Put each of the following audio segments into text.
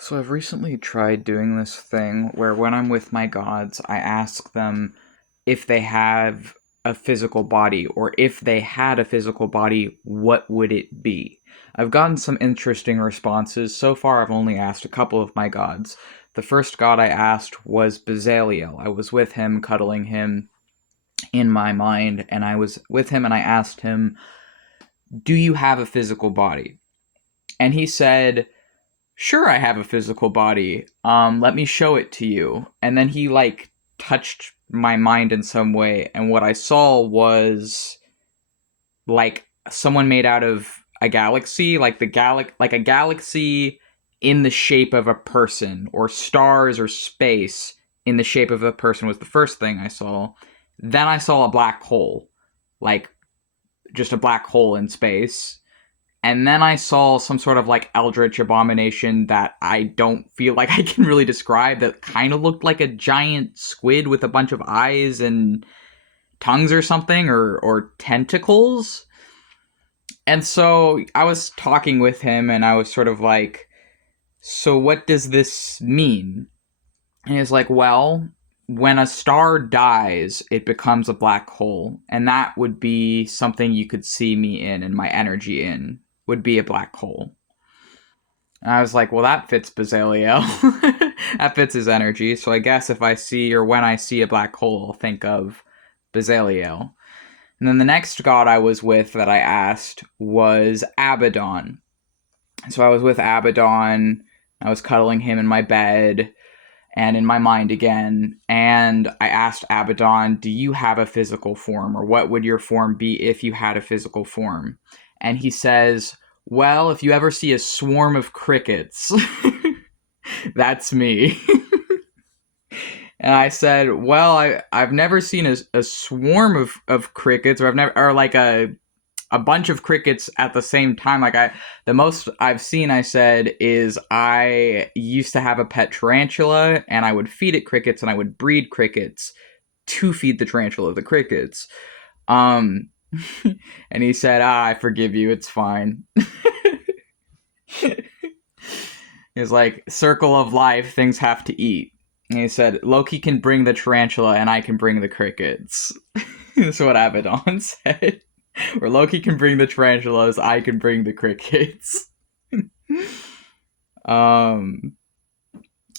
So I've recently tried doing this thing where when I'm with my gods, I ask them if they have a physical body, or if they had a physical body, what would it be? I've gotten some interesting responses. So far, I've only asked a couple of my gods. The first god I asked was Bezaliel. I was with him, cuddling him in my mind, and I was with him and I asked him, "Do you have a physical body?" And he said, "Sure, I have a physical body. Let me show it to you." And then he like touched my mind in some way, and what I saw was like someone made out of a galaxy, like like a galaxy in the shape of a person, or stars or space in the shape of a person was the first thing I saw. Then I saw a black hole, like just a black hole in space. And then I saw some sort of like eldritch abomination that I don't feel like I can really describe, that kind of looked like a giant squid with a bunch of eyes and tongues or something, or tentacles. And so I was talking with him and I was sort of like, "So what does this mean?" And he's like, "Well, when a star dies, it becomes a black hole, and that would be something you could see me in, and my energy in would be a black hole." And I was like, "Well, that fits Bazaleo." That fits his energy. So I guess if I see, or when I see a black hole, I'll think of Bazaleo. And then the next god I was with that I asked was Abaddon. So I was with Abaddon. I was cuddling him in my bed and in my mind again. And I asked Abaddon, "Do you have a physical form? Or what would your form be if you had a physical form?" And he says, "Well, if you ever see a swarm of crickets, that's me." And I said, "Well, I've never seen a swarm of crickets, or I've never, or like a bunch of crickets at the same time. Like the most I've seen," I said, "is I used to have a pet tarantula, and I would feed it crickets, and I would breed crickets to feed the tarantula the crickets." Um, and he said, "I forgive you. It's fine." He's like, "Circle of life, things have to eat." And he said, "Loki can bring the tarantula, and I can bring the crickets." That's what Abaddon said. Where Loki can bring the tarantulas, I can bring the crickets. um.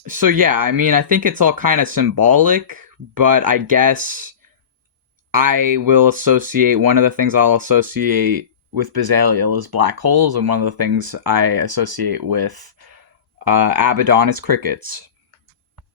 So yeah, I mean, I think it's all kind of symbolic, but I guess I will associate, one of the things I'll associate with Bezaliel is black holes, and one of the things I associate with Abaddon is crickets.